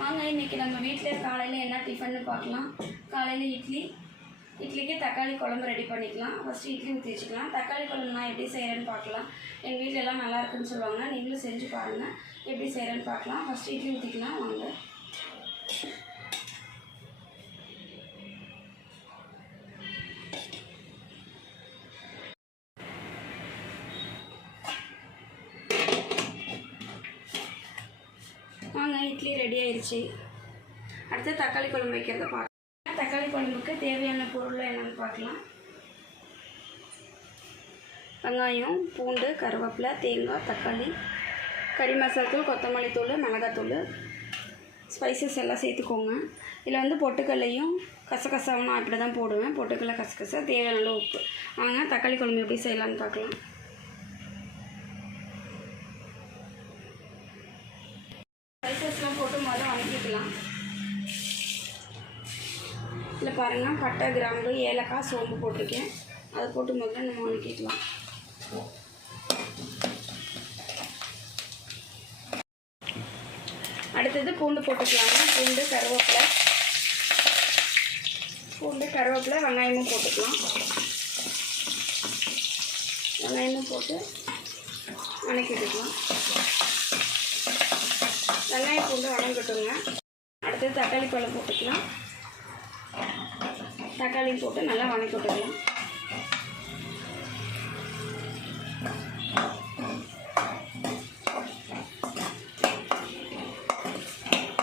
வாங்க இன்றைக்கி நம்ம வீட்டில் காலையில் என்ன டிஃபன்னு பார்க்கலாம். காலையில் இட்லிக்கு தக்காளி குழம்பு ரெடி பண்ணிக்கலாம். ஃபஸ்ட்டு இட்லி ஊற்றி வச்சுக்கலாம். தக்காளி குழம்பு நான் எப்படி செய்கிறேன்னு பார்க்கலாம். எங்கள் வீட்டில் எல்லாம் நல்லா இருக்குன்னு சொல்லுவாங்க. நீங்களும் செஞ்சு பாருங்கள், எப்படி செய்கிறேன்னு பார்க்கலாம். ஃபஸ்ட்டு இட்லி ஊற்றிக்கலாம் வாங்க. வாங்க இட்லி ரெடி ஆயிடுச்சு. அடுத்து தக்காளி குழம்பு வைக்கிறத பார்க்கலாம். தக்காளி குழம்புக்கு தேவையான பொருள் என்னென்னு பார்க்கலாம். வெங்காயம், பூண்டு, கருவேப்பிலை, தேங்காய், தக்காளி, கறி மசாலா தூள், கொத்தமல்லி தூள், மிளகாத்தூள், ஸ்பைசஸ் எல்லாம் சேர்த்துக்கோங்க. இதில் பொட்டுக்கல்லையும் கசகசாவும் நான் இப்படி தான் போடுவேன். பொட்டுக்கல்லை, கசகசா, தேவையான உப்பு. வாங்க தக்காளி குழம்பு எப்படி செய்யலான்னு பார்க்கலாம். ஸ்பைசஸ்லாம் போட்டு முதல்ல வதக்கிக்கலாம். இதில் பாருங்கள், பட்டை, கிராம்பு, ஏலக்காய், சோம்பு போட்டிருக்கேன். அதை போட்டு முதல்ல நம்ம வதக்கிக்கலாம். அடுத்தது பூண்டு போட்டுக்கலாங்க. பூண்டு, கருவேப்பிலை, வெங்காயமும் போட்டுக்கலாம். வெங்காயமும் போட்டு வதக்கி விட்டுக்கலாம். வெங்காயம் பூண்டு வதங்கட்டுங்க. அடுத்தது தக்காளி பழம் போட்டுக்கலாம். தக்காளி போட்டு நல்லா வதக்கி விட்டுக்கலாம்.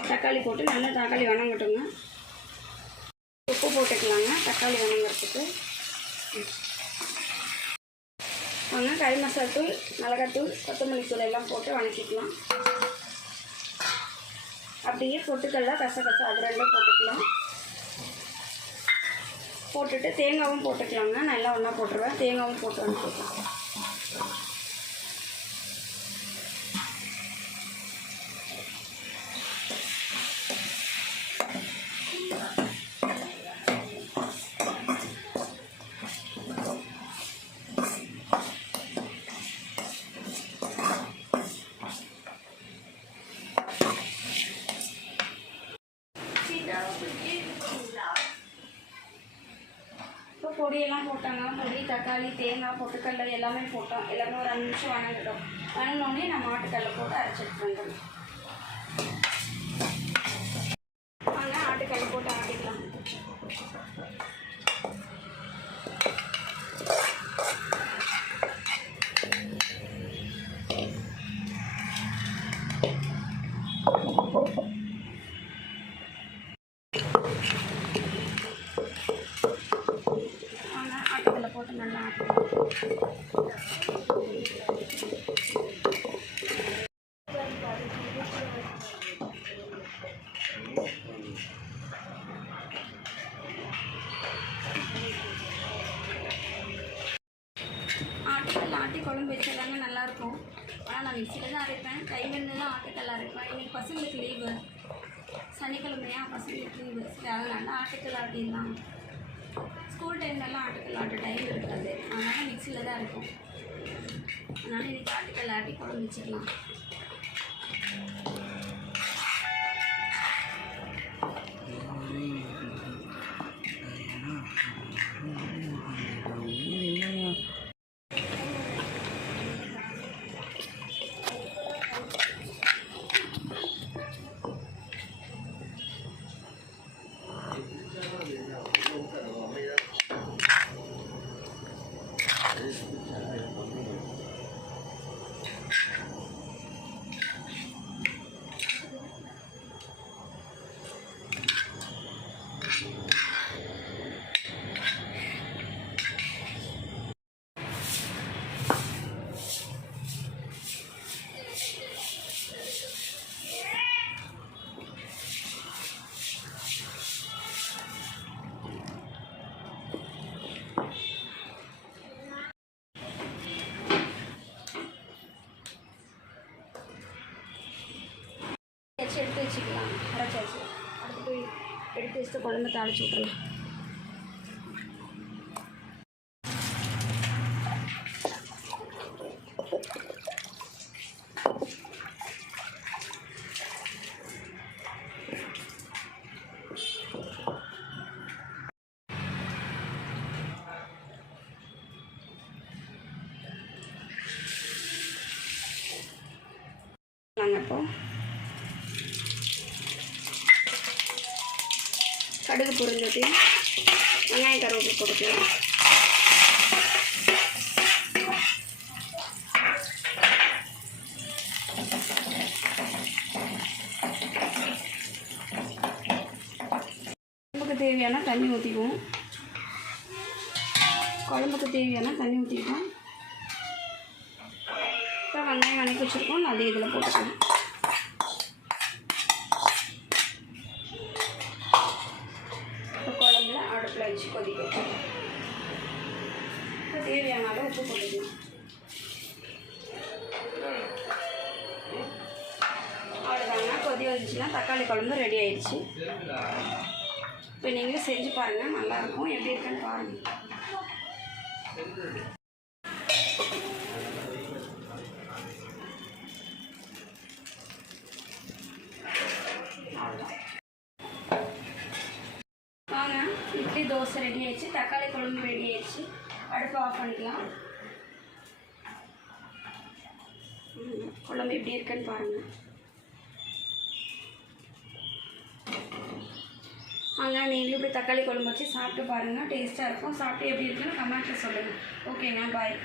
தக்காளி போட்டு நல்லா தக்காளி வதங்கட்டுங்க. உப்பு போட்டுக்கலாங்க தக்காளி வதங்கிறதுக்கு. வாங்க கறி மசாலா தூள், மிளகாத்தூள், கொத்தமல்லி தூள் எல்லாம் போட்டு வதக்கிக்கலாம். அப்படியே பொட்டுக்கல்ல, கசகசா அது ரெண்டும் போட்டுக்கலாம். போட்டுட்டு தேங்காவும் போட்டுக்கலாங்க. நான் எல்லாம் ஒன்றா போட்டுருவேன். தேங்காவும் போட்டு வதக்கிக்கலாம். பொடியெல்லாம் போட்டாங்க. பொடி, தக்காளி, தேங்காய், பொட்டுக்கடலை எல்லாமே போட்டோம். எல்லாமே ஒரு 5 நிமிஷம் வதங்கிட்டோம். வதங்கினோடனே நம்ம ஆட்டுக்கடலை போட்டு அரைச்சிட்டு வந்துடும். வாங்க ஆட்டுக்கடலை போட்டு ஆட்டிக்கலாம். போட்டு நல்லா ஆட்டி குழம்பு வச்சதாங்க நல்லாயிருக்கும். ஆனால் நான் மிக்சியில் தான் அரைப்பேன். கைவெண்ணு தான் ஆட்டுக்கல்ல அரைப்பேன். இன்றைக்கி பசங்களுக்கு லீவு, சனிக்கிழமையா பசங்களுக்கு லீவு. சரி அதனால ஆட்டுக்கல் ஆட்டிடலாம். ஸ்கூல் டைம்லலாம் ஆட்டுக்கல் ஆட்ட டைம் இருக்காது. அதனால் மிக்சியில் தான் இருக்கும். அதனால் இன்றைக்கி ஆட்டுக்கல் ஆட்டி குழம்பு வச்சிடலாம். எடுத்து வச்சுக்கலாம். அரைச்சாச்சு. அடுத்து எடுத்து வச்சுட்டு குழம்பு தாளிச்சு விட்றலாம். போட்டுக்கலாங்க. இப்போது கடுகு பொரிஞ்சது வெங்காயம் கருவேப்பிலை போட்டுக்கலாம். குழம்புக்கு தேவையான தண்ணி ஊற்றிக்குவோம். குழம்புக்கு தேவையான தண்ணி ஊற்றிக்குவோம். இப்போ வெங்காயம் வதக்கி வச்சுருக்கோம், அதே இதில் போட்டுக்கலாம். இப்போ குழம்புல அடுப்பில் வச்சு கொதிக்கும். இப்போ தேவையான அளவு உப்பு போட்டுக்கலாம். அவ்வளோதாங்க. கொதி வந்துச்சுன்னா தக்காளி குழம்பு ரெடி ஆயிடுச்சு. இப்போ நீங்களும் செஞ்சு பாருங்கள், நல்லாயிருக்கும். எப்படி இருக்குன்னு பாருங்கள். வாங்க, இட்லி தோசை ரெடி ஆயிடுச்சு, தக்காளி குழம்பு ரெடி ஆயிடுச்சு. அடுப்பு ஆஃப் பண்ணிக்கலாம். குழம்பு எப்படி இருக்குன்னு பாருங்கள். வாங்க, நீங்களும் இப்படி தக்காளி குழம்பு வச்சு சாப்பிட்டு பாருங்கள், டேஸ்ட்டாக இருக்கும். சாப்பிட்டு எப்படி இருக்குன்னு கமெண்ட்டில் சொல்லுங்கள். ஓகேங்க, பாய்.